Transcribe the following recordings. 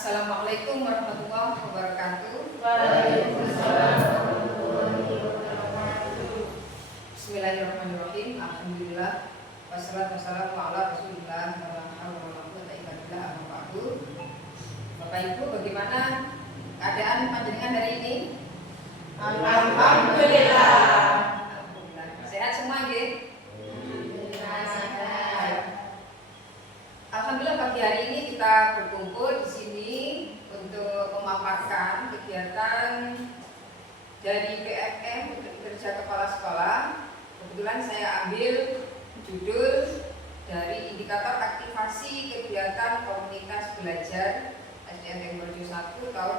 Assalamualaikum warahmatullahi wabarakatuh. Waalaikumsalam warahmatullahi wabarakatuh. Bismillahirrahmanirrahim. Alhamdulillah. Wassalatu wassalamu ala Rasulillah wa ala alihi wa sahbihi. Bapak Ibu, bagaimana keadaan panjenengan hari ini? Alhamdulillah. Alhamdulillah. Sehat semua nggih? Alhamdulillah, pagi hari ini kita berkumpul di sini untuk memaparkan kegiatan dari PFM untuk kerja kepala sekolah. Kebetulan saya ambil judul dari indikator aktivasi kegiatan komunitas belajar SDN Tenggorejo 1 tahun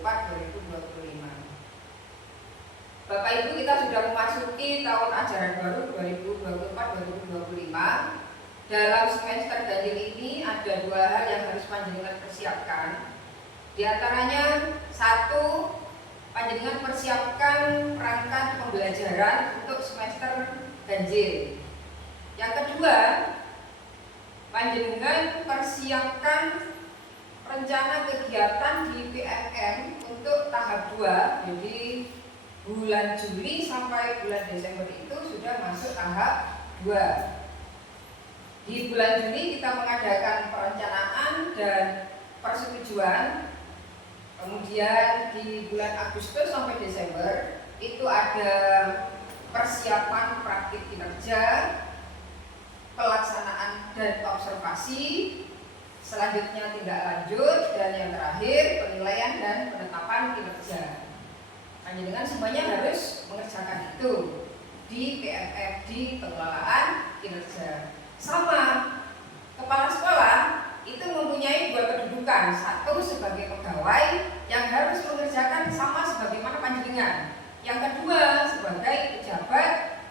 2024-2025. Bapak Ibu, kita sudah memasuki tahun ajaran baru 2024-2025. Dalam semester ganjil ini ada dua hal yang harus panjenengan persiapkan. Di antaranya, satu, panjenengan persiapkan perangkat pembelajaran untuk semester ganjil. Yang kedua, panjenengan persiapkan rencana kegiatan di PFM untuk tahap 2. Jadi bulan Juli sampai bulan Desember itu sudah masuk tahap 2. Di bulan Juni kita mengadakan perencanaan dan persetujuan. Kemudian di bulan Agustus sampai Desember itu ada persiapan praktik kinerja, pelaksanaan dan observasi, selanjutnya tindak lanjut, dan yang terakhir penilaian dan penetapan kinerja. Panjenengan semuanya harus mengerjakan itu di PFF, di pengelolaan kinerja. Sama, kepala sekolah itu mempunyai dua kedudukan. Satu sebagai pegawai yang harus mengerjakan sama sebagaimana panjenengan. Yang kedua sebagai pejabat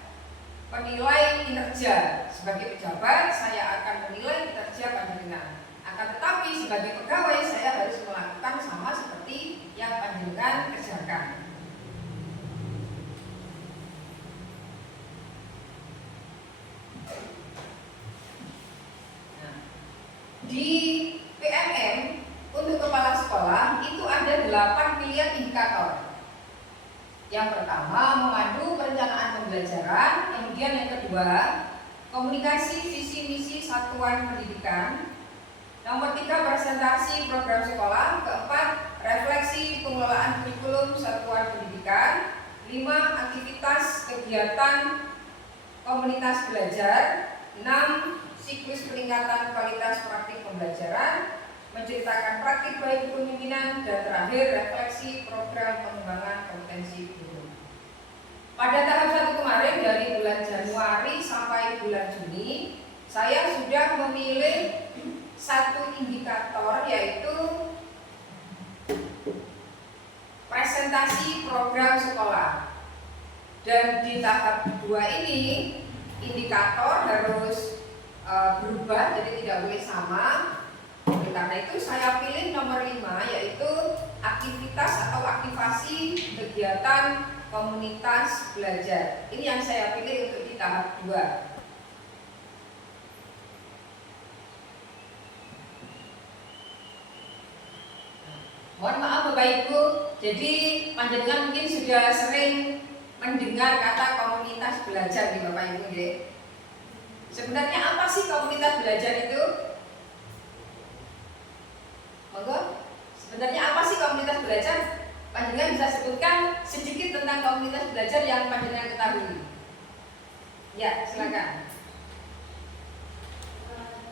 penilai kinerja. Sebagai pejabat saya akan menilai kinerja panjenengan. Akan tetapi sebagai pegawai saya harus melakukan sama seperti yang panjenengan kerjakan. Di PMM untuk kepala sekolah itu ada 8 pilihan indikator. Yang pertama, memandu perencanaan pembelajaran. Kemudian yang kedua, komunikasi visi misi satuan pendidikan. Nomor 3, presentasi program sekolah. Keempat, refleksi pengelolaan kurikulum satuan pendidikan. 5, aktivitas kegiatan komunitas belajar. 6, siklus peningkatan kualitas praktik pembelajaran, menceritakan praktik baik kepemimpinan, dan terakhir refleksi program pengembangan kompetensi guru. Pada tahap 1 kemarin dari bulan Januari sampai bulan Juni, saya sudah memilih satu indikator, yaitu presentasi program sekolah. Dan di tahap 2 ini indikator harus berubah, jadi tidak boleh sama. Oleh karena itu saya pilih nomor 5, yaitu aktivitas atau aktivasi kegiatan komunitas belajar. Ini yang saya pilih untuk di tahap 2. Mohon maaf Bapak Ibu, jadi panjenengan mungkin sudah sering mendengar kata komunitas belajar di Bapak Ibu ya. Sebenarnya apa sih komunitas belajar itu? Monggo. Sebenarnya apa sih komunitas belajar? Panjenengan bisa sebutkan sedikit tentang komunitas belajar yang panjenengan ketahui. Ya, silakan.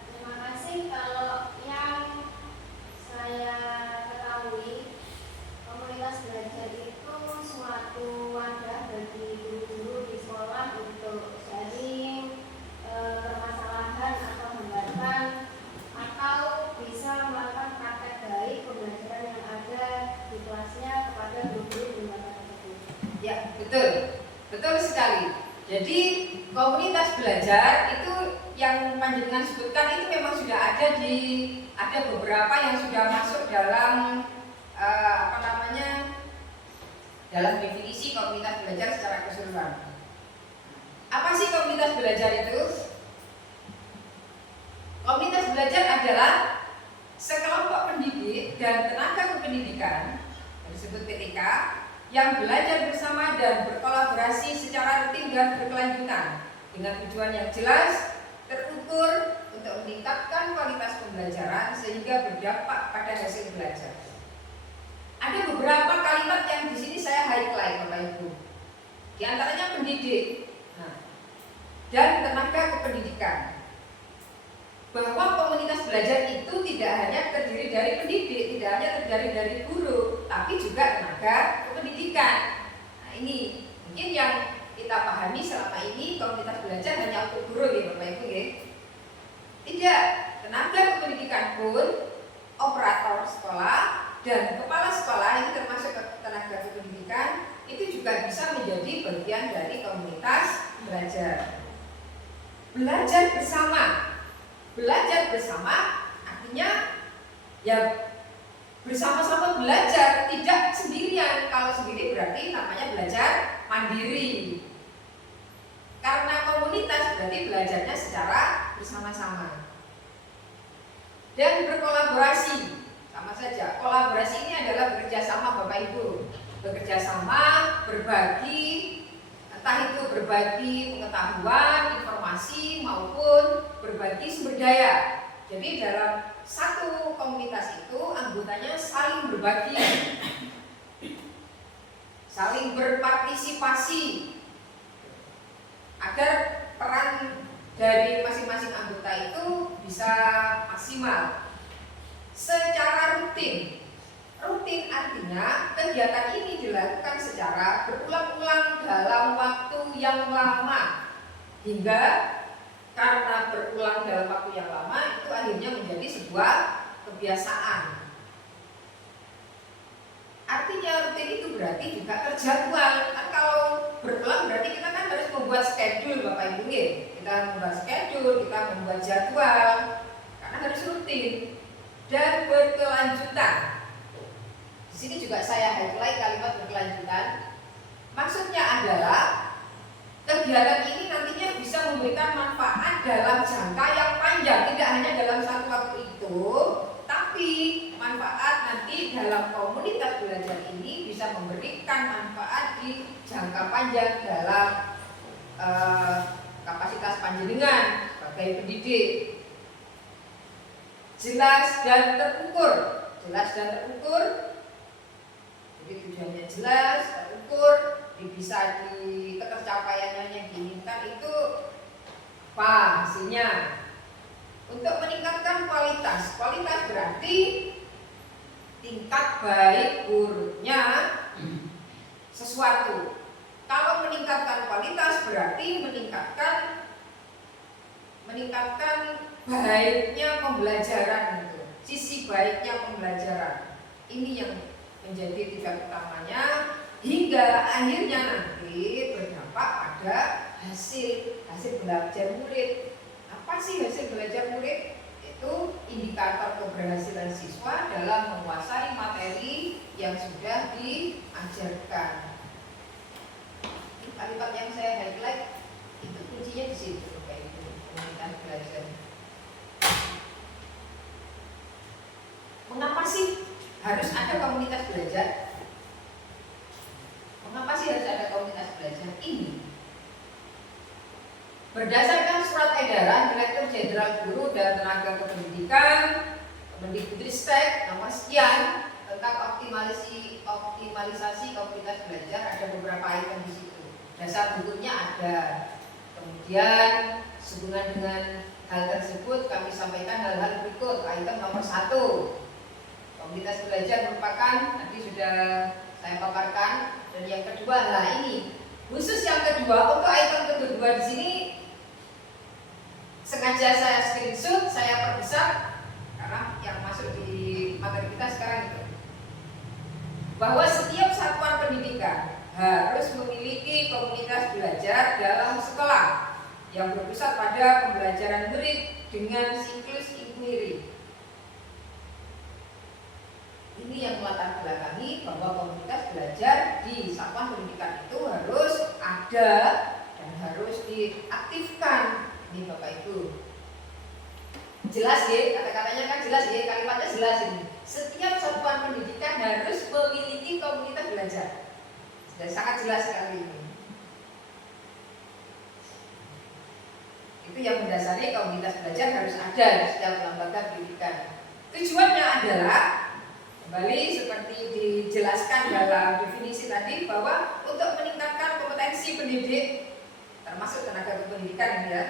Terima kasih. Kalau yang saya ketahui, komunitas belajar itu suatu wadah bagi guru-guru di sekolah untuk sharing permasalahan atau hambatan, atau bisa melakukan praktek baik pembelajaran yang ada di kelasnya kepada guru-guru di lembaga tersebut. Ya, betul sekali. Jadi komunitas belajar itu yang panjenengan sebutkan itu memang sudah ada beberapa yang sudah masuk dalam dalam definisi komunitas belajar secara keseluruhan. Apa sih komunitas belajar itu? Komunitas belajar adalah sekelompok disebut PTK, yang belajar bersama dan berkolaborasi secara rutin dan berkelanjutan dengan tujuan yang jelas, terukur untuk meningkatkan kualitas pembelajaran sehingga berdampak pada hasil belajar. Ada beberapa kalimat yang di sini saya highlight, Bapak Ibu. Di antaranya pendidik dan tenaga kependidikan. Bahwa komunitas belajar itu tidak hanya terdiri dari pendidik, tidak hanya terdiri dari guru, tapi juga tenaga kependidikan. Nah, ini mungkin yang kita pahami selama ini komunitas belajar hanya untuk guru ya Bapak Ibu ya. Tidak, tenaga kependidikan pun, operator sekolah dan kepala sekolah ini termasuk tenaga kependidikan itu juga bisa menjadi bagian dari komunitas belajar. Belajar bersama artinya ya bersama-sama belajar, tidak sendirian. Kalau sendiri berarti namanya belajar mandiri. Karena komunitas berarti belajarnya secara bersama-sama. Dan berkolaborasi, sama saja. Kolaborasi ini adalah bekerja sama Bapak Ibu. Bekerja sama, berbagi, entah itu berbagi pengetahuan, informasi maupun berbagi sumber daya. Jadi dalam satu komunitas itu anggotanya saling berbagi, saling berpartisipasi agar peran dari masing-masing anggota itu bisa maksimal. Secara rutin artinya kegiatan ini dilakukan secara berulang-ulang dalam waktu yang lama, hingga karena berulang dalam waktu yang lama itu akhirnya menjadi sebuah kebiasaan. Artinya rutin itu berarti juga terjadwal. Kan kalau berulang berarti kita kan harus membuat schedule Bapak Ibu ya. Kita membuat schedule, kita membuat jadwal, karena harus rutin dan berkelanjutan. Di sini juga saya highlight kalimat berkelanjutan. Maksudnya adalah kegiatan ini nantinya bisa memberikan manfaat dalam jangka yang panjang, tidak hanya dalam satu waktu itu, tapi manfaat nanti dalam komunitas belajar ini bisa memberikan manfaat di jangka panjang dalam kapasitas panjenengan sebagai pendidik. Jelas dan terukur. Jadi tujuannya jelas, terukur, bisa di ketercapaiannya yang diinginkan itu apa hasilnya. Untuk meningkatkan kualitas berarti tingkat baik buruknya sesuatu. Kalau meningkatkan kualitas berarti meningkatkan baiknya pembelajaran itu, sisi baiknya pembelajaran. Ini yang menjadi titik utamanya hingga akhirnya nanti berdampak pada hasil belajar murid. Apa sih hasil belajar murid? Itu indikator keberhasilan siswa dalam menguasai materi yang sudah diajarkan. Kalimat yang saya highlight itu kuncinya di situ, kayak itu komunitas belajar. Mengapa sih harus ada komunitas belajar? Mengapa sih harus ada komunitas belajar ini? Berdasarkan surat edaran Direktur Jenderal Guru dan Tenaga Kependidikan Kemendikbudristek nomor sekian tentang optimalisasi komunitas belajar, ada beberapa item di situ. Dasar hukumnya ada. Kemudian sehubungan dengan hal tersebut kami sampaikan hal-hal berikut. Item nomor 1. Komunitas belajar merupakan, tadi sudah saya paparkan, dan yang kedua, nah ini khusus yang kedua, untuk item kedua di sini sengaja saya screenshot, saya perbesar karena yang masuk di materi kita sekarang itu, bahwa setiap satuan pendidikan harus memiliki komunitas belajar dalam sekolah yang berpusat pada pembelajaran murid dengan siklus inquiry. Ini yang melatar belakangi bahwa komunitas belajar di satuan pendidikan itu harus ada dan harus diaktifkan. Ini Bapak Ibu. jelas ya, kata-katanya kan jelas ya, kalimatnya jelas ini. Setiap satuan pendidikan harus memiliki komunitas belajar. Dan sangat jelas sekali ini. Itu yang mendasari komunitas belajar harus ada di setiap lembaga pendidikan. Tujuannya adalah kembali seperti dijelaskan dalam definisi tadi bahwa untuk meningkatkan kompetensi pendidik termasuk tenaga kependidikan ya,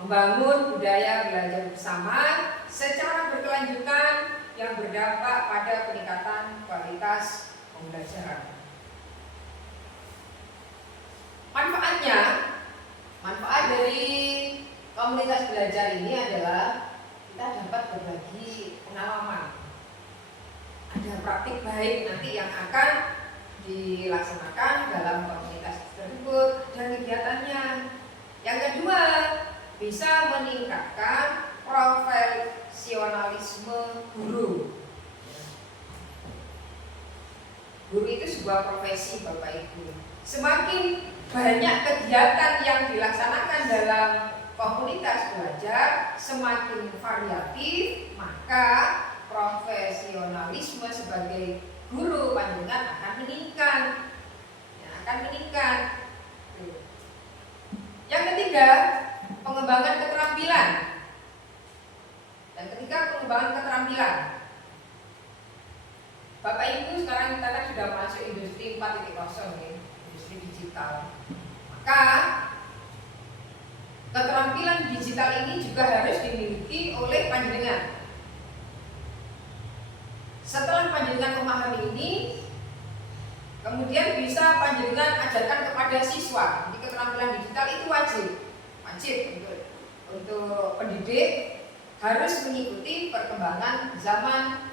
membangun budaya belajar bersama secara berkelanjutan yang berdampak pada peningkatan kualitas pembelajaran. Manfaat dari komunitas belajar ini adalah kita dapat berbagi pengalaman. Ada praktik baik nanti yang akan dilaksanakan dalam komunitas tersebut dan kegiatannya. Yang kedua, bisa meningkatkan profesionalisme guru. Guru itu sebuah profesi, Bapak Ibu. Semakin banyak kegiatan yang dilaksanakan dalam komunitas belajar, semakin variatif, maka profesionalisme sebagai guru panjenengan akan meningkat. Yang ketiga, pengembangan keterampilan. Bapak Ibu, sekarang kita kan sudah masuk industri 4.0 ya, industri digital. Maka keterampilan digital ini juga harus dimiliki oleh panjenengan. Setelah panjenengan memahami ini, kemudian bisa panjenengan ajarkan kepada siswa. Jadi keterampilan digital itu wajib untuk pendidik harus mengikuti perkembangan zaman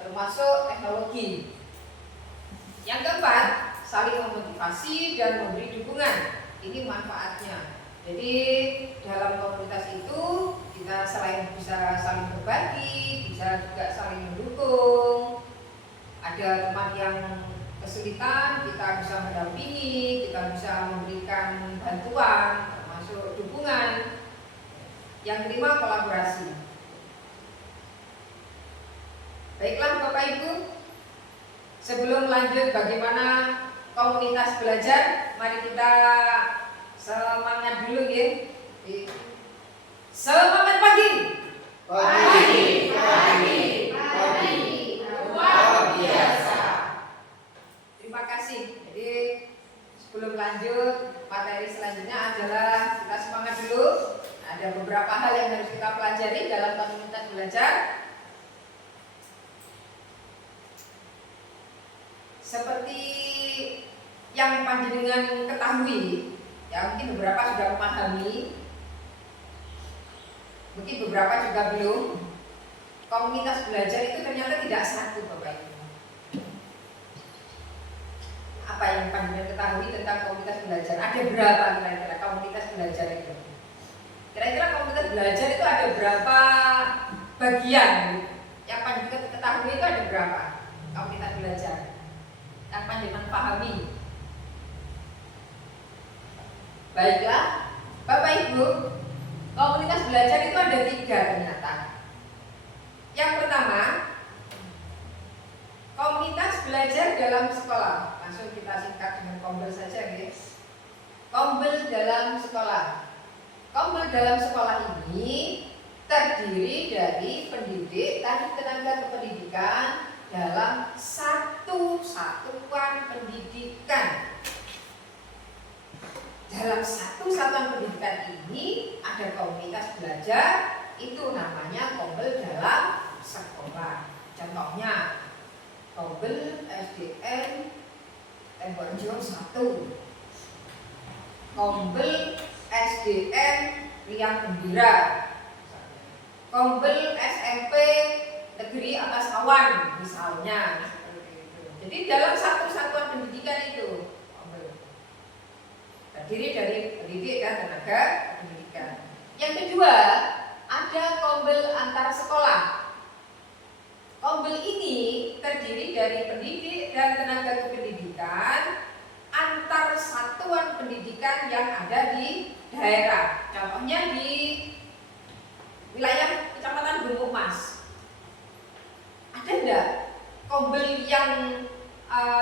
termasuk teknologi. Yang keempat, saling memotivasi dan memberi dukungan. Ini manfaatnya. Jadi dalam komunitas itu kita selain bisa saling berbagi, bisa juga saling mendukung. Ada teman yang kesulitan, kita bisa mendampingi, kita bisa memberikan bantuan, termasuk dukungan. Yang kelima, kolaborasi. Baiklah Bapak Ibu, sebelum lanjut bagaimana komunitas belajar, mari kita semangat dulu ya. Semangat pagi. Pagi. Luar biasa. Terima kasih. Jadi sebelum lanjut, materi selanjutnya adalah kita semangat dulu. Ada beberapa hal yang harus kita pelajari dalam komunitas belajar. Seperti yang panjenengan ketahui, ya mungkin beberapa sudah memahami, mungkin beberapa juga belum. Komunitas belajar itu ternyata tidak satu, Bapak Ibu. Apa yang panjenengan ketahui tentang komunitas belajar? Ada berapa kira-kira komunitas belajar itu? Kira-kira komunitas belajar itu ada berapa bagian? Yang panjenengan ketahui itu ada berapa komunitas belajar? Yang panjenengan pahami? Baiklah, Bapak Ibu, komunitas belajar itu ada 3 ternyata. Yang pertama, komunitas belajar dalam sekolah. Langsung kita singkat dengan kombel saja, guys. Kombel dalam sekolah. Kombel dalam sekolah ini terdiri dari pendidik dan tenaga kependidikan dalam satu satuan pendidikan. Dalam satu satuan pendidikan ini ada komunitas belajar, itu namanya kombel dalam sekolah. Contohnya kombel SDN Tembokrejo 1, kombel SDN Riang Gembira, kombel SMP Negeri Atas Awan misalnya. Jadi dalam satu satuan pendidikan itu terdiri dari pendidik dan tenaga pendidikan. Yang kedua, ada kombel antar sekolah. Kombel ini terdiri dari pendidik dan tenaga kependidikan antar satuan pendidikan yang ada di daerah. Contohnya di wilayah yang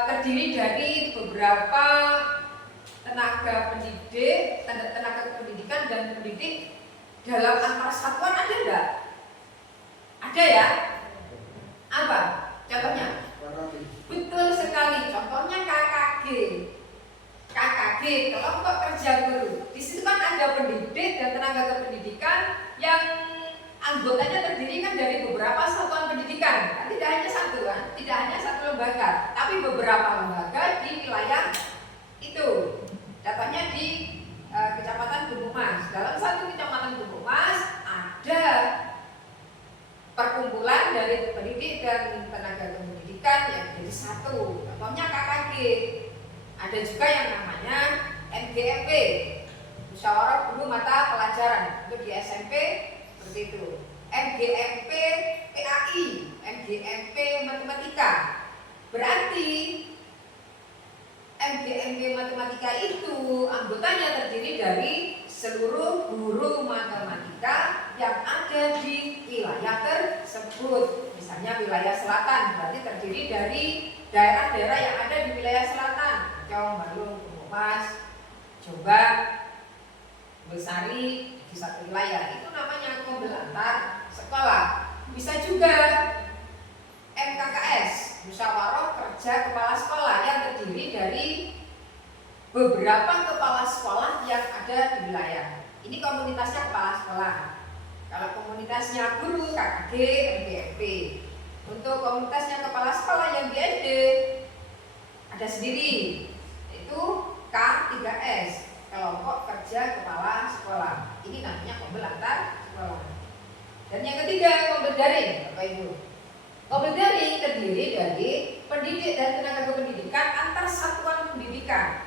terdiri dari beberapa tenaga pendidik, tenaga pendidikan dan pendidik dalam antar satuan ada enggak? Ada ya? Apa? Contohnya? Betul sekali. Contohnya KKG. KKG, kelompok kerja guru. Di situ kan ada pendidik dan tenaga kependidikan yang anggotanya terdiri kan dari beberapa satuan pendidikan. Kan tidak hanya satu kan, tidak hanya satu lembaga, tapi beberapa lembaga di wilayah itu. Contohnya di Kecamatan Gumumas. Dalam satu Kecamatan Gumumas ada perkumpulan dari pendidik dan tenaga kependidikan yang jadi satu. Contohnya KKG. Ada juga yang namanya MGMP, Musyawarah Guru Mata Pelajaran, untuk di SMP seperti itu. MGMP PAI, MGMP Matematika. Berarti MGMP Matematika itu anggotanya terdiri dari seluruh guru matematika yang ada di wilayah tersebut. Misalnya wilayah selatan, berarti terdiri dari daerah-daerah yang ada di wilayah selatan. Acong, Balung, Gumumas, Jombang, Besari, di satu wilayah. Itu namanya kombel antar sekolah. Bisa juga MKKS, Musyawarah Kerja Kepala Sekolah, yang terdiri dari beberapa kepala sekolah yang ada di wilayah. Ini komunitasnya kepala sekolah. Kalau komunitasnya guru, KKG, MGMP. Untuk komunitasnya kepala sekolah yang di SD ada sendiri, itu K3S, Kelompok Kerja Kepala Sekolah. Ini namanya kombel antar sekolah. Dan yang ketiga, kombel daring, Bapak Ibu. Kombel daring terdiri dari pendidik dan tenaga kependidikan antar satuan pendidikan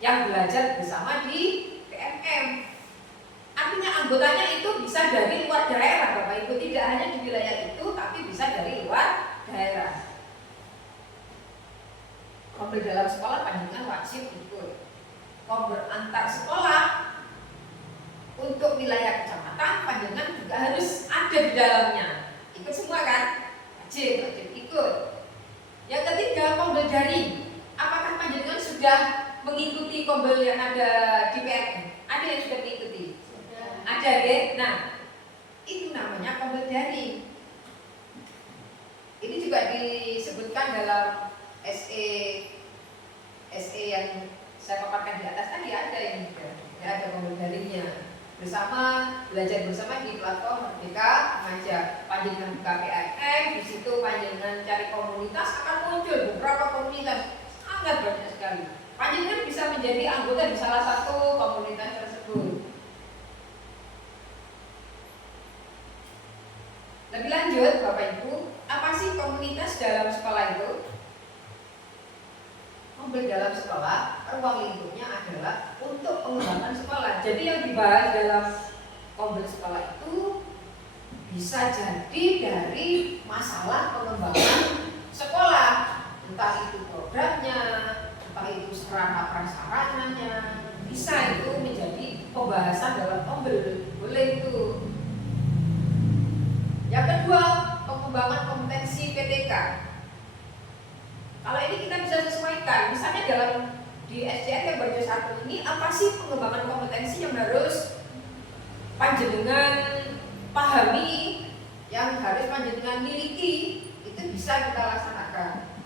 yang belajar bersama di PMM. Artinya anggotanya itu bisa dari luar daerah, Bapak Ibu, tidak hanya di wilayah itu, tapi bisa dari luar daerah. Kombel dalam sekolah panjenengan wajib ikut. Kombel antar sekolah untuk wilayah kecamatan panjenengan juga harus ada di dalamnya. Ikut semua kan? Wajib ikut. Yang ketiga, kombel daring. Apakah panjenengan sudah mengikuti kombel yang ada di PMM? Ada yang sudah mengikuti? Ada deh. Nah, itu namanya kombel daring. Ini juga disebutkan dalam SE yang saya paparkan di atas tadi, ada yang juga. Ya, ada kombel daringnya. Bersama, belajar bersama di platform Merdeka Mengajar. Panjenengan buka PMM, di situ panjenengan cari komunitas, akan muncul beberapa komunitas, sangat banyak sekali. Panjenengan bisa menjadi anggota di salah satu komunitas tersebut. Lebih lanjut, Bapak Ibu, apa sih komunitas dalam sekolah itu? Kombel dalam sekolah, ruang lingkupnya adalah untuk pengembangan sekolah. Jadi yang dibahas dalam kombel sekolah itu bisa jadi dari masalah pengembangan sekolah, entah itu programnya, entah itu sarana prasarananya, bisa itu menjadi pembahasan dalam kombel, boleh itu. Yang kedua, pengembangan kompetensi PTK. Kalau ini kita bisa sesuaikan, misalnya dalam di SDN yang baru satu ini, apa sih pengembangan kompetensi yang harus panjenengan pahami, yang harus panjenengan miliki, itu bisa kita laksanakan.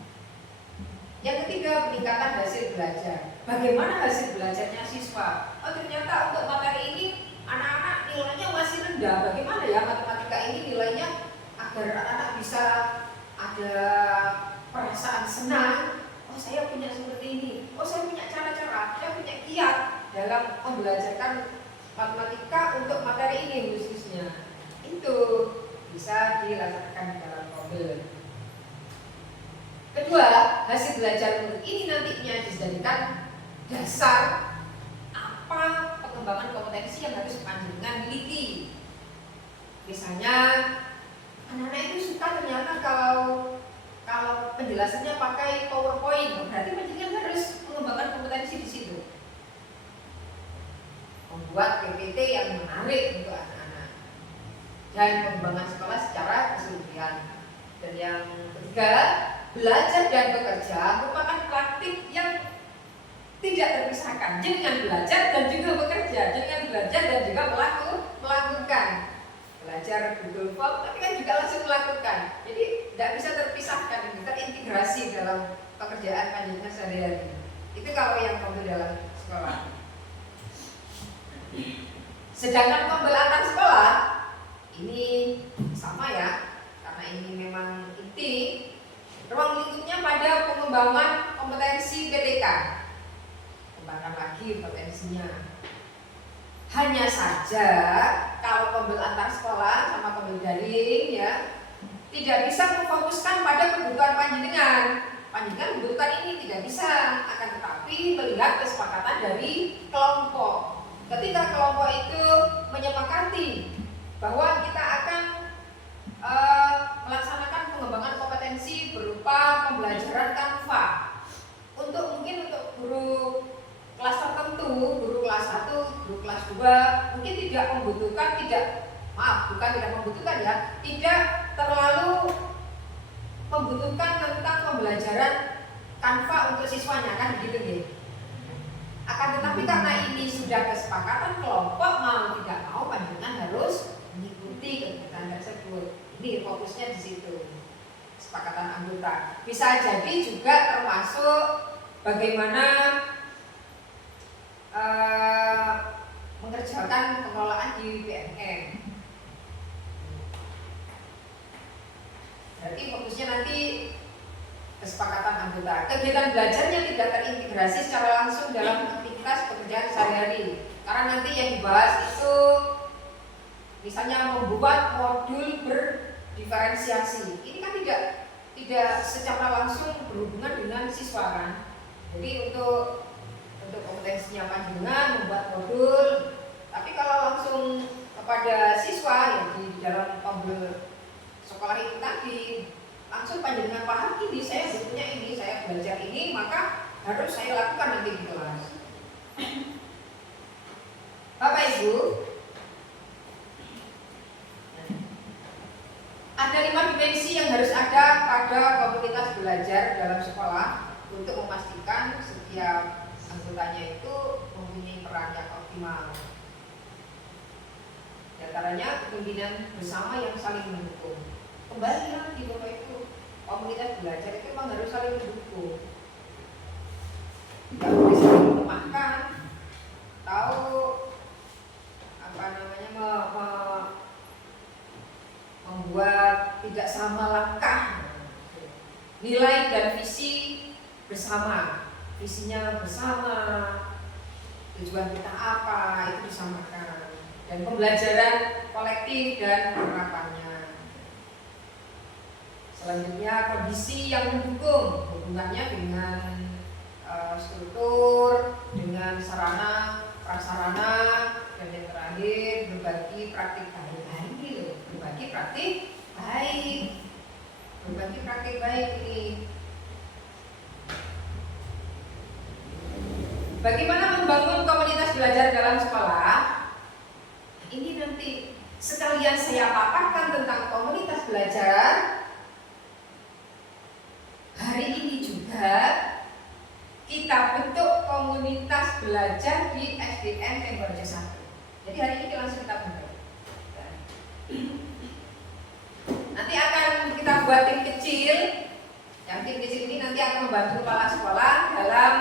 Yang ketiga, peningkatan hasil belajar. Bagaimana hasil belajarnya siswa? Oh, ternyata untuk materi ini anak-anak nilainya masih rendah. Bagaimana ya matematika ini nilainya agar anak-anak bisa ada perasaan senang. Oh, saya punya seperti ini. Oh, saya punya cara-cara, saya punya kiat dalam membelajarkan matematika untuk materi ini khususnya. Itu bisa dilaksanakan dalam kombel. Kedua, hasil belajar untuk ini nantinya dijadikan dasar apa pengembangan kompetensi yang harus panjenengan miliki. Misalnya, anak-anak itu suka ternyata kalau penjelasannya pakai PowerPoint, berarti panjenengan harus mengembangkan kompetensi di situ. Membuat PPT yang menarik untuk anak-anak dan pengembangan sekolah secara keseluruhan. Dan yang ketiga, belajar dan bekerja merupakan praktik yang tidak terpisahkan, dengan belajar dan juga bekerja, dengan belajar dan juga melakukan. Belajar Google Form, tapi kan juga langsung melakukan. Jadi tidak bisa terpisahkan, ini terintegrasi dalam pekerjaan panjenengan sehari-hari. Itu kalau yang kamu dalam sekolah. Sedangkan pembelajaran sekolah ini sama ya, karena ini memang inti. Ruang lingkupnya pada pengembangan kompetensi PTK. Kembangkan lagi potensinya. Hanya saja kalau pembel antar sekolah sama pembel daring ya tidak bisa memfokuskan pada kebutuhan panjenengan. Panjenengan membutuhkan ini tidak bisa, akan tetapi melihat kesepakatan dari kelompok. Ketika kelompok itu menyepakati bahwa kita akan melaksanakan pengembangan kompetensi berupa pembelajaran Canva untuk mungkin untuk guru kelas tertentu, guru kelas 1, guru kelas 2 mungkin tidak membutuhkan, tidak terlalu membutuhkan tentang pembelajaran Canva untuk siswanya, kan begitu nih. Akan tetapi karena ini sudah kesepakatan kelompok, mau tidak mau panjenengan harus mengikuti kegiatan tersebut. Ini fokusnya di situ. Kesepakatan anggota. Bisa jadi juga termasuk bagaimana mengerjakan pengelolaan di PNM. Berarti fokusnya nanti kesepakatan anggota. Kegiatan belajarnya tidak terintegrasi secara langsung dalam aktivitas pekerjaan sehari-hari. Karena nanti yang dibahas itu misalnya membuat modul berdiferensiasi. Ini kan tidak secara langsung berhubungan dengan siswa kan. Jadi untuk kompetensinya panjenengan membuat modul, tapi kalau langsung kepada siswa ya di dalam pembel sekolah itu tadi langsung panjenengan paham ini, saya butuhnya ini, saya belajar ini, maka harus saya lakukan nanti di kelas. Bapak Ibu, ada 5 dimensi yang harus ada pada komunitas belajar dalam sekolah untuk memastikan setiap anggotanya itu mempunyai peran yang optimal. Di antaranya kepemimpinan bersama yang saling mendukung. Kembali lagi Bapak Ibu, komunitas belajar itu memang harus saling mendukung. Tidak boleh saling melemahkan, tahu membuat tidak sama langkah. Nilai dan visi bersama. Visinya bersama, tujuan kita apa, itu disamakan. Dan pembelajaran kolektif dan penerapannya. Selanjutnya kondisi yang mendukung, hubungannya dengan struktur, dengan sarana, prasarana, dan yang terakhir berbagi praktik baik. Berbagi praktik baik ini. Bagaimana membangun komunitas belajar dalam sekolah? Ini nanti sekalian saya paparkan tentang komunitas belajar. Hari ini juga kita bentuk komunitas belajar di SDN Temborjo 1. Jadi hari ini langsung kita bentuk. Nanti akan kita buat tim kecil. Yang tim kecil ini nanti akan membantu kepala sekolah dalam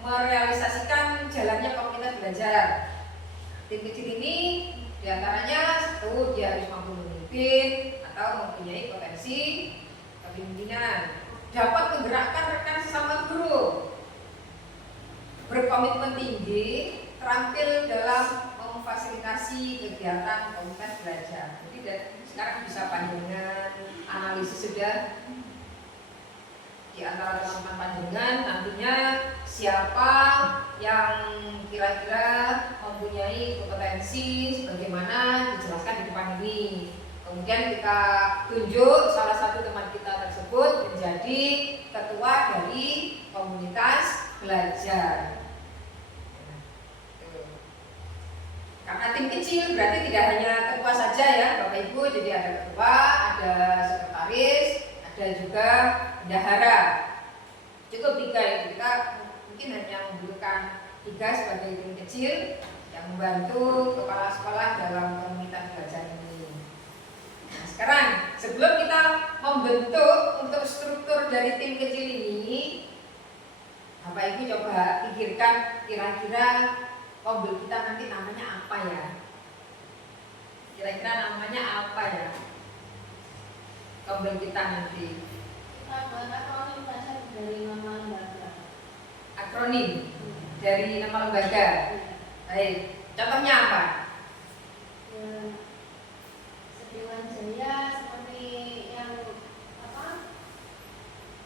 merealisasikan jalannya komunitas belajar. Tim kecil ini diantaranya satu, dia harus mampu memimpin atau mempunyai potensi kepemimpinan, dapat menggerakkan rekan sesama guru, berkomitmen tinggi, terampil dalam memfasilitasi kegiatan komunitas belajar. Jadi sekarang bisa panjenengan analisis sudah di antara teman-teman panjenengan nantinya siapa yang kira-kira mempunyai kompetensi sebagaimana dijelaskan di depan ini. Kemudian kita tunjuk salah satu teman kita tersebut menjadi ketua dari komunitas belajar. Karena tim kecil berarti tidak hanya ketua saja ya Bapak Ibu, jadi ada ketua, ada sekretaris, ada juga bendahara. Cukup 3 itu, kita mungkin hanya membutuhkan 3 sebagai tim kecil yang membantu kepala sekolah dalam komunitas belajar ini. Nah, sekarang sebelum kita membentuk untuk struktur dari tim kecil ini, Bapak Ibu coba pikirkan kira-kira mobil kita nanti namanya apa ya? Kira-kira namanya apa ya? Mobil kita nanti. Kita buat akronim saja dari nama lembaga. Akronim dari nama lembaga. Baik, contohnya apa? Ya, Sedewan Jaya seperti yang apa?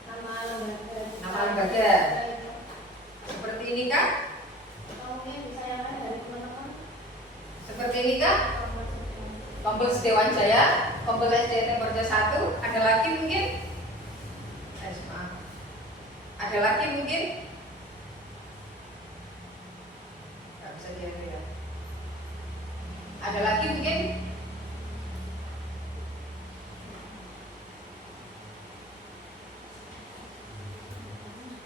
Nama lembaga. Nama lembaga. Seperti ini kan? Atau mungkin bisa yang lain dari teman-teman. Seperti ini kan? Kompol Sedewan Jaya, Kompol SD Temur 1, ada lagi mungkin? Maaf. Ada lagi mungkin? Nggak bisa dilihat. Ada lagi mungkin?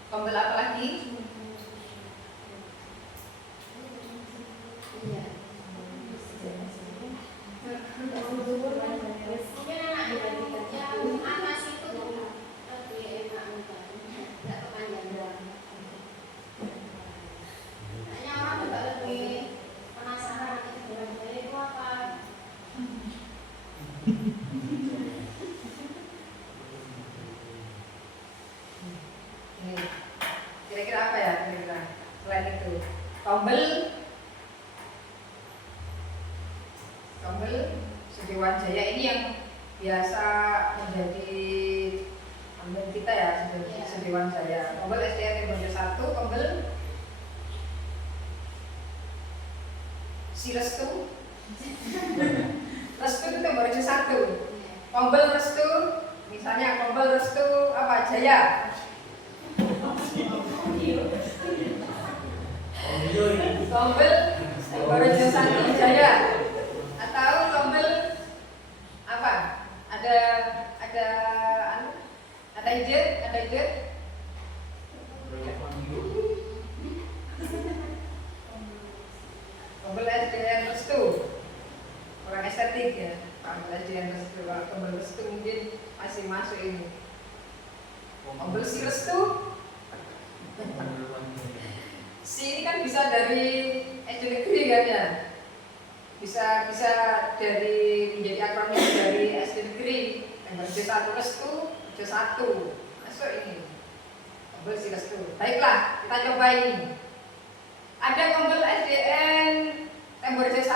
Kompol apa lagi? Iya. Mungkin anak yang anas itu lebih enak enggak kepanjangan. Kayaknya orang juga lebih penasaran Sedewan Jaya itu apa. Ini kira-kira apa ya kira-kira selain itu? Tombel Sedewan Jaya ini yang biasa menjadi tombel kita ya, Sedewan Jaya. Tombel SDN Temur 1, tombel si Restu. Restu itu Temur 1. Tombel Restu, misalnya tombel Restu apa? Jaya. Tombel Temur 1 Jaya. Atau tombel apa? Ada ide? Tombel SDN Restu. Orang estetik ya. Tombel SDN Restu. Kalau tombel Restu mungkin masih masuk ini. Tombel si Restu. Si ini kan bisa dari SD negeri kan ya? Bisa dari menjadi akronim dari SD negeri. Temur 1 Restu, 1 masuk ini. Tombel si Restu. Baiklah, kita coba ini. Ada tombel SDN Temur 1,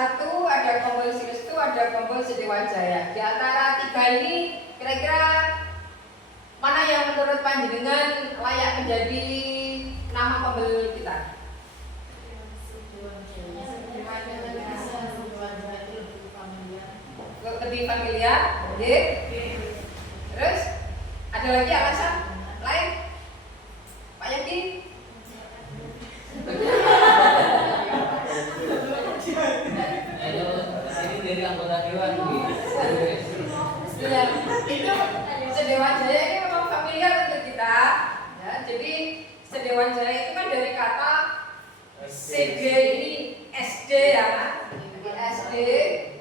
ada tombel si Restu, ada tombel Sedewan Jaya. Di antara 3 ini kira-kira mana yang menurut panjenengan layak menjadi nama tombel kita? Lebih familiar, oke? Terus ada lagi alasan lain? Pak Yaki? Ini dari anggota dewan. Ya, itu Sedewan Jaya ini memang familiar untuk kita. Ya, jadi Sedewan Jaya itu kan dari kata CD ini SD ya, SD.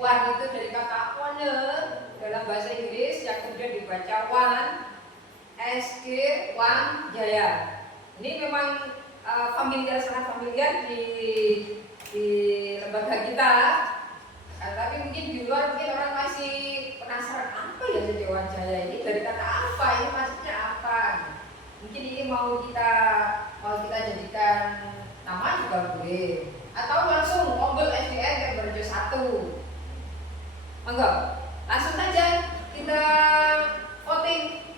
Wan itu dari kata one dalam bahasa Inggris yang kemudian dibaca wan. SD Wan Jaya. Ini memang sangat familiar di lembaga kita. Tapi mungkin di luar mungkin orang masih penasaran apa ya Sedewan Jaya ini, dari kata apa, ini maksudnya apa? Mungkin ini mau kita jadikan nama juga boleh, atau langsung tombel SDN Temur 1. Monggo, langsung saja kita voting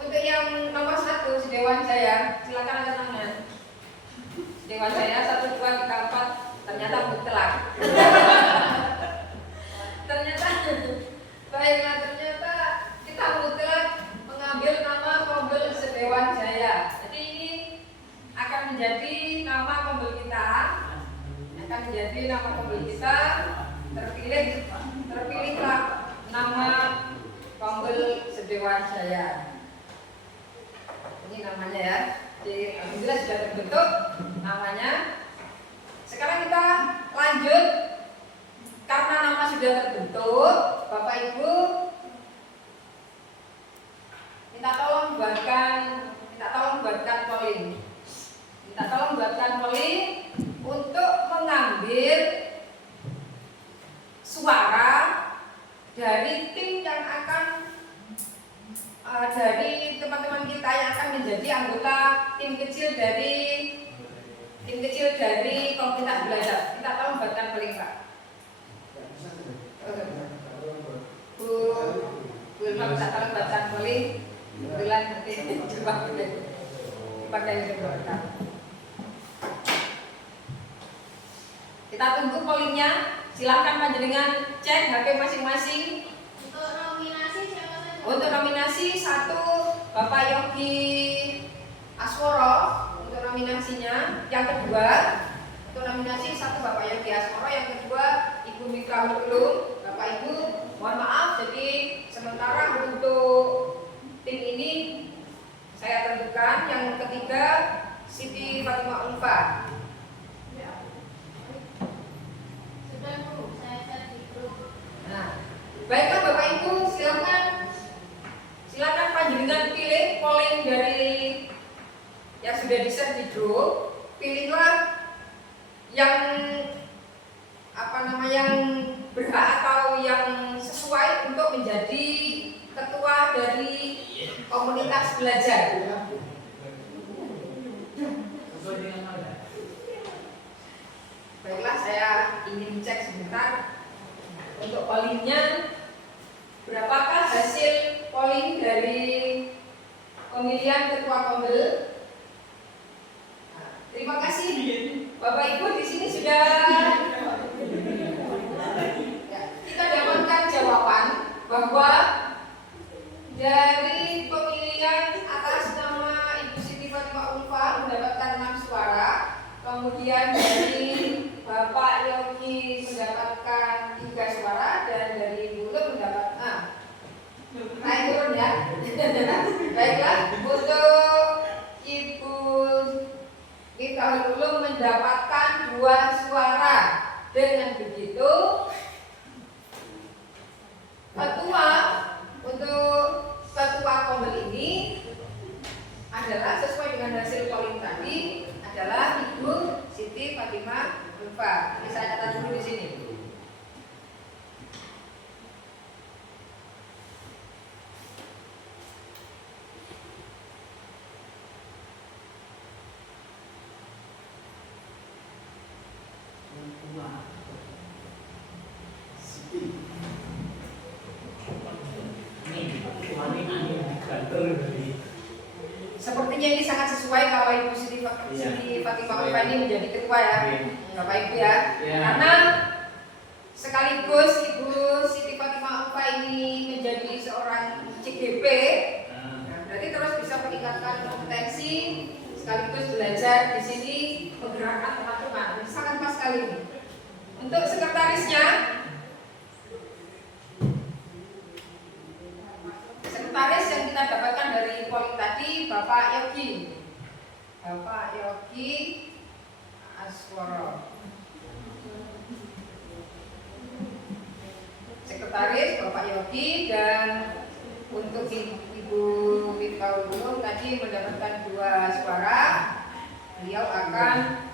untuk yang nomor 1 Sedewan Jaya. Silakan angkat tangan. Sedewan Jaya 1, 2, 3, 4. Ternyata mutlak. Ternyata kita mutlak mengambil nama tombel Sedewan Jaya. Jadi ini akan menjadi nama tombel kita. Terpilihlah nama tombel Sedewan Jaya. Ini namanya ya. Jadi alhamdulillah sudah terbentuk namanya. Sekarang kita lanjut. Karena nama sudah terbentuk, Bapak Ibu minta tolong buatkan polling. Minta tolong buatkan polling untuk mengambil suara dari tim yang akan dari teman-teman kita yang akan menjadi anggota tim kecil dari komunitas belajar. Kita tolong buatkan polling, Pak. Bu Ilma minta tolong buatkan polling. Kebetulan nanti coba dipakai untuk berkat. Kita tunggu pollingnya. Silakan panjenengan cek HP masing-masing. Untuk nominasi siapa saja? Untuk nominasi 1 Bapak Yogi Asworo untuk nominasinya. Yang kedua untuk nominasi 1 Bapak Yogi Asworo. Yang kedua Ibu Mitra Hululung. Bapak Ibu mohon maaf, jadi sementara untuk tim ini saya tentukan. Yang ketiga Siti Fatimah Ulfa. Sudah Bu, saya chat di grup. Nah, baiklah Bapak Ibu, silakan panjenengan pilih polling dari yang sudah di-share di grup. Pilihlah yang yang berhak atau yang sesuai untuk menjadi ketua dari komunitas belajar. Baiklah, saya ingin cek sebentar untuk pollingnya. Berapakah hasil polling dari pemilihan ketua Kombel? Nah, terima kasih Bapak Ibu, di sini sudah ya, kita dapatkan jawaban bahwa dari pemilihan atas nama Ibu Siti Fatimah Ulfa mendapatkan 6 suara. Kemudian dari Bapak Yogi mendapatkan 3 suara dan dari Ibu Lut mendapatkan naik turun ya. Baiklah, untuk Ibu Miftahul Ulum mendapatkan 2 suara. Dengan begitu ketua Kombel ini adalah sesuai dengan hasil polling tadi adalah Ibu Siti Fatimah Ulfa. Ini saya catat dulu di sini. Sepertinya ini sangat sesuai kalau Ibu Siti Fatimah Ulfa ini menjadi ketua ya, Bapak Ibu ya. Karena sekaligus Ibu Siti Fatimah Ulfa ini menjadi seorang CGP, nah, berarti terus bisa meningkatkan kompetensi sekaligus belajar di sini menggerakkan teman-teman. Sangat pas sekali ini. Untuk sekretarisnya, sekretaris yang kita dapatkan dari polling tadi Bapak Yogi Asworo. Sekretaris Bapak Yogi, dan untuk Ibu Miftahul Ulum tadi mendapatkan 2 suara. Beliau akan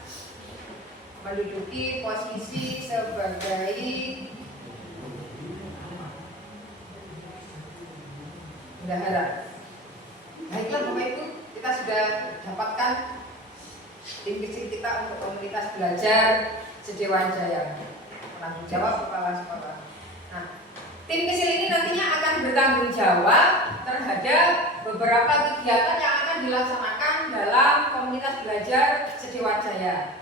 menduduki posisi sebagai bendahara. Baiklah Bapak Ibu, kita sudah dapatkan tim kecil kita untuk komunitas belajar Sedewan Jaya. Tanggung jawab kepala sekolah. Nah, tim kecil ini nantinya akan bertanggung jawab terhadap beberapa kegiatan yang akan dilaksanakan dalam komunitas belajar Sedewan Jaya.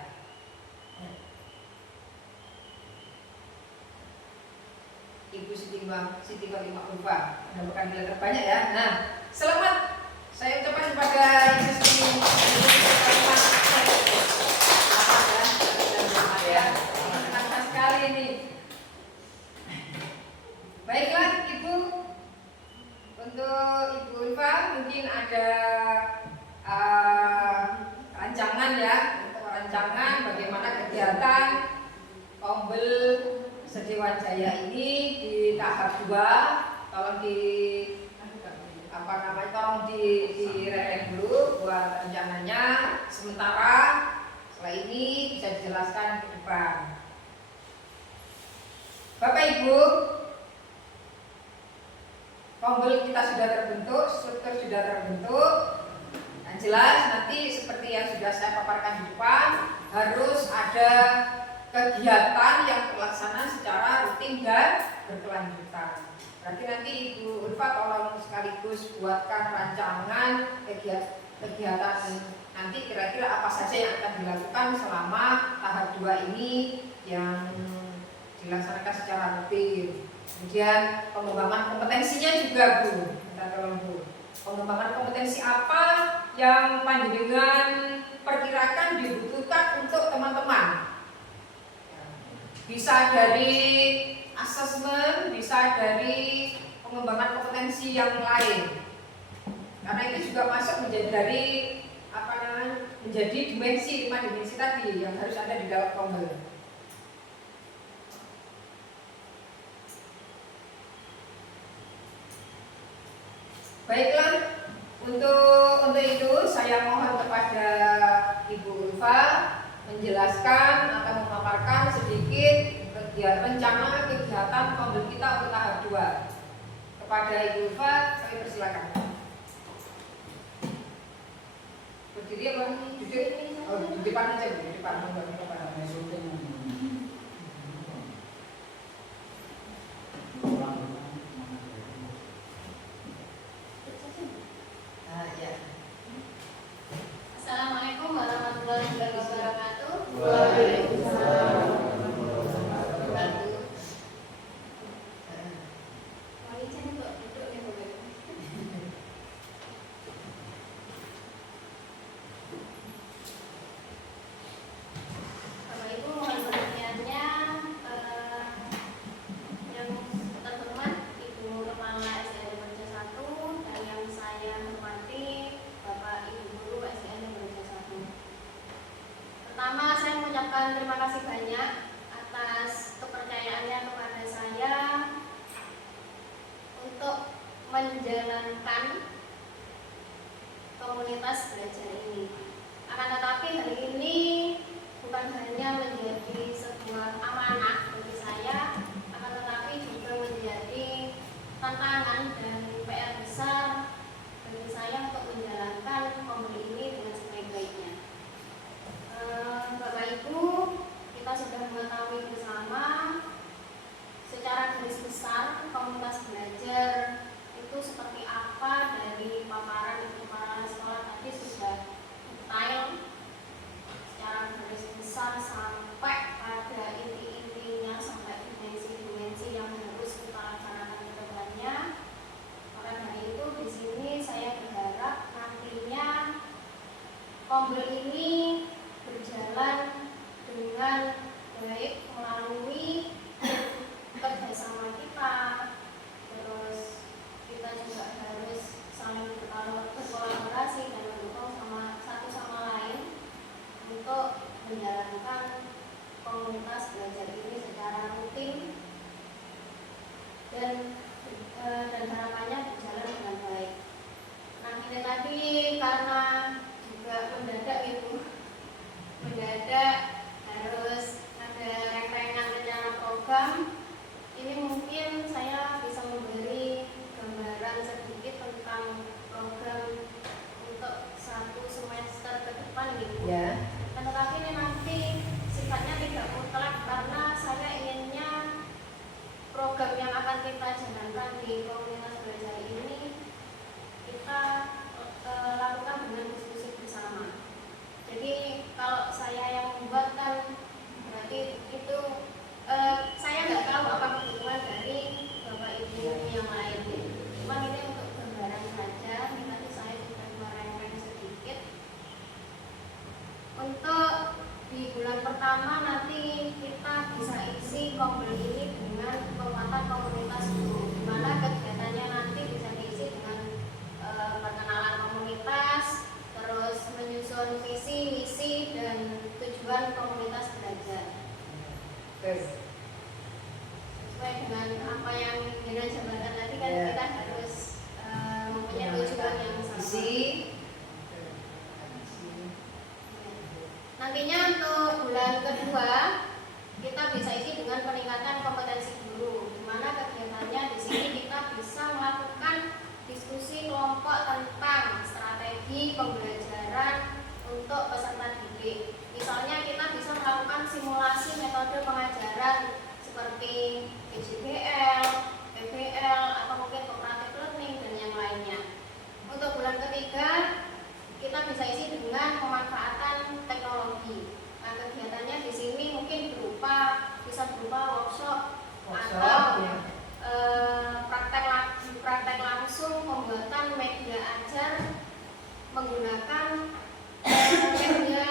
Ibu Siti Fatimah Ulfa mendapatkan nilai terbanyak ya. Nah, selamat saya ucapkan kepada Ibu Siti Fatimah. Selamat ya. Senang sekali ini. Baiklah Ibu, untuk Ibu Ulfa mungkin ada ya, untuk rancangan bagaimana kegiatan Kombel Sediwajaya ini di tahap 2. Tolong tolong direrek dulu buat rencananya sementara. Setelah ini bisa dijelaskan ke depan. Bapak Ibu, Kombel kita sudah terbentuk, struktur sudah terbentuk. Yang jelas nanti seperti yang sudah saya paparkan di depan, harus ada kegiatan yang terlaksana secara rutin dan berkelanjutan. Berarti nanti Ibu Ulfa tolong sekaligus buatkan rancangan kegiatan nanti kira-kira apa saja yang akan dilakukan selama tahap 2 ini yang dilaksanakan secara rutin. Kemudian pengembangan kompetensinya juga Bu, minta tolong Bu. Pengembangan kompetensi apa yang panjenengan perkirakan dibutuhkan untuk teman-teman? Bisa dari asesmen, bisa dari pengembangan kompetensi yang lain. Karena itu juga masuk menjadi menjadi dimensi 5 dimensi tadi yang harus ada di dalam Kombel. Baiklah, untuk itu saya mohon kepada Ibu Ulfa menjelaskan atau memaparkan sedikit rencana kegiatan Kombel kita untuk tahap 2. Kepada Ibu Ulfa, saya persilakan. Berdiri apa? Duduk? Oh, di depan aja, di depan. Assalamualaikum warahmatullahi wabarakatuh. Waalaikumsalam. Terima kasih banyak atas kepercayaannya kepada saya untuk menjalankan komunitas belajar ini. Akan tetapi hari ini bukan hanya menjadi sebuah amanah bagi saya, akan tetapi juga menjadi tantangan dan PR besar bagi saya untuk menjalankan Kombel ini dengan sebaik-baiknya. Bapak Ibu, kita sudah mengetahui bersama secara garis besar komunitas belajar itu seperti apa. Dari paparan kepala sekolah tadi sudah detail secara garis besar sampai pada inti-intinya, sampai dimensi-dimensi yang harus kita laksanakan ke depannya. kedua, kita bisa isi dengan peningkatan kompetensi guru, di mana kegiatannya di sini kita bisa melakukan diskusi kelompok tentang strategi pembelajaran untuk peserta didik. Misalnya kita bisa melakukan simulasi metode pengajaran seperti PJBL, PBL, atau mungkin cooperative learning dan yang lainnya. Untuk bulan ketiga, kita bisa isi dengan pemanfaatan teknologi. Nah, kegiatannya di sini mungkin bisa berupa workshop atau ya. praktek langsung pembuatan media ajar menggunakan media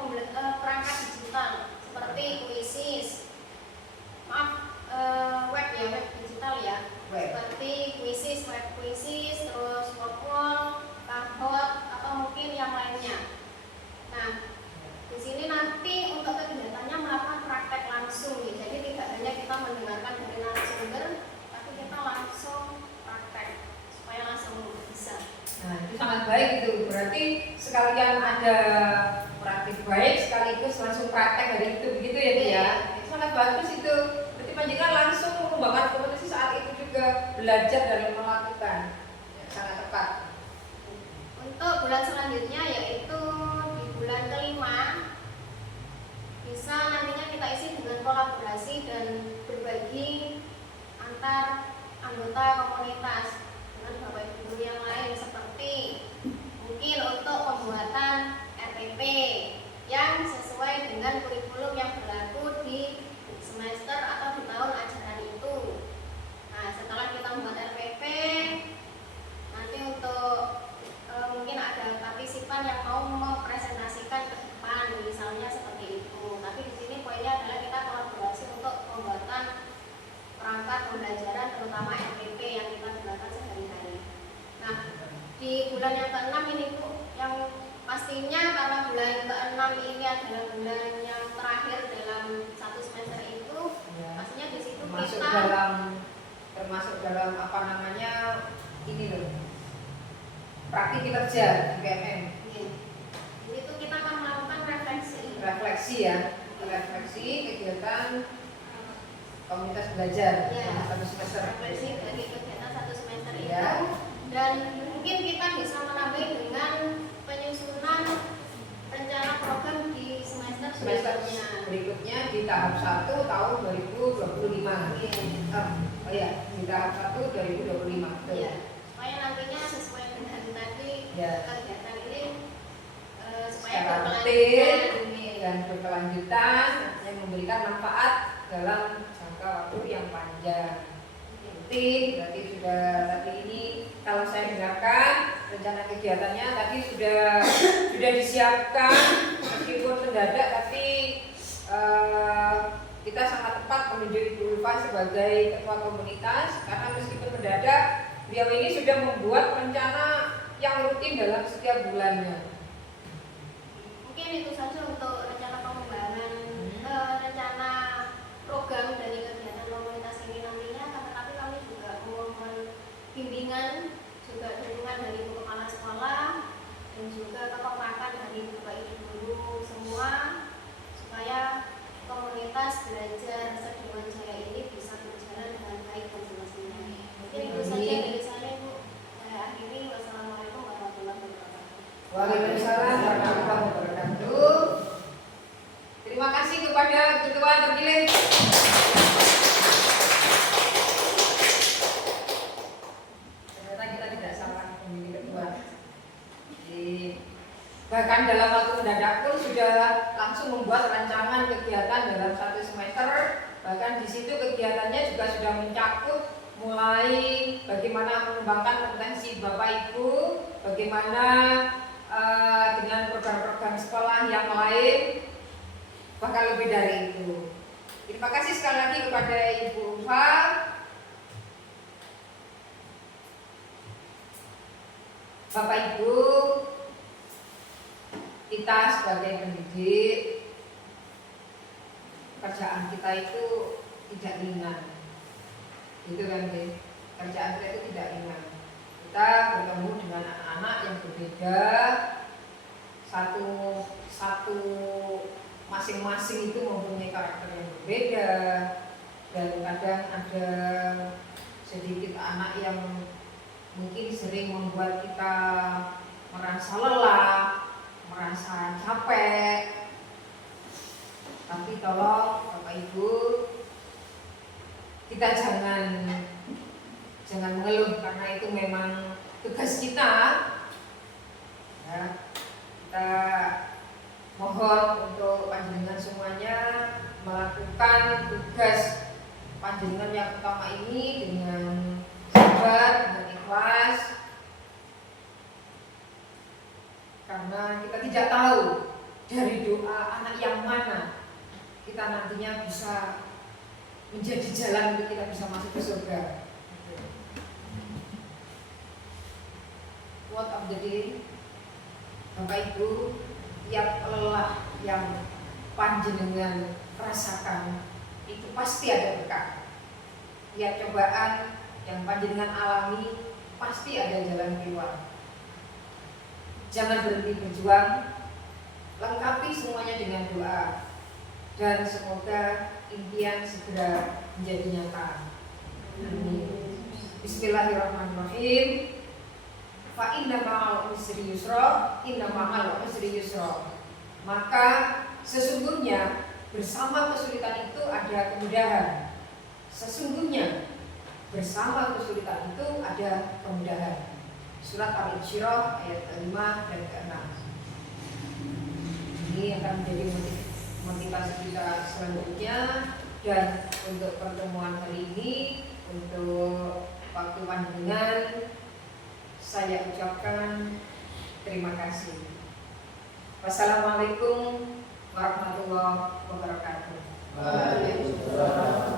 perangkat digital seperti Quizzes, web digital ya, seperti Quizzes, web Quizzes, terus Wordwall, Kahoot, atau mungkin yang lainnya. Nah, di sini nanti untuk kegiatannya melakukan praktek langsung nih. Jadi tidak hanya kita mendengarkan dari narasumber, tapi kita langsung praktek supaya langsung bisa. Nah, itu sangat baik itu. Berarti sekalian ada praktik baik sekaligus langsung praktek dari itu begitu ya, Bu ya. Itu sangat bagus itu. Berarti panjenengan langsung mengembangkan kompetensi saat itu juga belajar dan melakukan. Ya, sangat tepat. Untuk bulan selanjutnya yaitu di bulan kelima, bisa nantinya kita isi dengan kolaborasi dan berbagi antar anggota komunitas dengan bapak ibu guru yang lain, seperti mungkin untuk pembuatan RPP yang sesuai dengan kurikulum yang berlaku di semester atau di tahun ajaran itu. Nah, setelah kita membuat RPP, nanti untuk mungkin ada partisipan yang mau mempresentasikan ke depan, misalnya seperti itu. Tapi di sini poinnya adalah kita kolaborasi untuk pembuatan perangkat pembelajaran, terutama RPP yang kita gunakan sehari-hari. Nah, di bulan yang ke-6 ini Bu, yang pastinya karena bulan ke-6 ini adalah bulan yang terakhir dalam satu semester itu, Ya. pastinya di situ termasuk dalam apa namanya ini loh, praktik kerja di BMM. Di situ kita akan melakukan refleksi ya, refleksi kegiatan komunitas belajar ya, satu semester. refleksi dari kegiatan satu semester itu. Ya. Dan mungkin kita bisa menambah dengan penyusunan rencana program di semester berikutnya di tahap 1 tahun 2025. Oh ya, di tahap 1 2025. Iya. Supaya nantinya sesuai dengan tadi kegiatan ini supaya berkelanjutan dan berkelanjutan yang memberikan manfaat dalam jangka waktu yang panjang. Berarti sudah tadi ini kalau saya dengarkan rencana kegiatannya tadi sudah disiapkan meskipun mendadak, tapi kita sangat tepat menunjuk Ibu Ulfa sebagai ketua komunitas karena meskipun mendadak beliau ini sudah membuat rencana yang rutin dalam setiap bulannya. Mungkin itu saja untuk rencana pengembangan rencana program dari kegiatan komunitas ini nantinya. Tapi kami juga memohon bimbingan, juga dukungan dari Ibu Kepala Sekolah dan juga kekompakan dari Bapak Ibu Guru semua supaya komunitas belajar Sediman Jaya ini bisa berjalan dengan baik dan semestinya. Mungkin itu saja dari saya, Bu. Saya akhiri. Wassalamualaikum warahmatullahi wabarakatuh. Waalaikumsalam warahmatullahi wabarakatuh. Terima kasih kepada ketua terpilih. Ternyata kita tidak salah memilih ketua. Bahkan dalam waktu mendadak pun sudah langsung membuat rancangan kegiatan dalam satu semester. Bahkan di situ kegiatannya juga sudah mencakup mulai bagaimana mengembangkan kompetensi Bapak Ibu, bagaimana dengan program-program sekolah yang lain, bahkan lebih dari itu. Terima kasih sekali lagi kepada Ibu Ulfa. Bapak Ibu, kita sebagai pendidik, kerjaan kita itu tidak ringan, gitu kan, kerjaan kita itu tidak ringan. Kita bertemu dengan anak-anak yang berbeda, satu masing-masing masing-masing itu mempunyai karakter yang berbeda, dan kadang ada sedikit anak yang mungkin sering membuat kita merasa lelah, merasa capek. Tapi tolong Bapak Ibu, kita jangan mengeluh, karena itu memang tugas kita. Ya, kita mohon untuk panjenengan semuanya melakukan tugas panjenengan yang utama ini dengan sabar, dengan ikhlas, karena kita tidak tahu dari doa anak yang mana kita nantinya bisa menjadi jalan untuk kita bisa masuk ke surga. Quote of the day, Bapak Ibu, tiap lelah yang panjenengan rasakan itu pasti ada berkah. Tiap cobaan yang panjenengan alami pasti ada jalan keluar. Jangan berhenti berjuang, lengkapi semuanya dengan doa, dan semoga impian segera menjadi nyata. Amin. Bismillahirrahmanirrahim. Fa inna ma'al usri yusra, inna ma'al usri yusra. Maka sesungguhnya bersama kesulitan itu ada kemudahan. Sesungguhnya bersama kesulitan itu ada kemudahan. Surat Al-Insyirah ayat ke-5 dan ke-6. Ini akan menjadi motivasi kita selanjutnya. Dan untuk pertemuan hari ini, untuk waktu panjenengan, saya ucapkan terima kasih. Wassalamualaikum warahmatullahi wabarakatuh. Waalaikumsalam.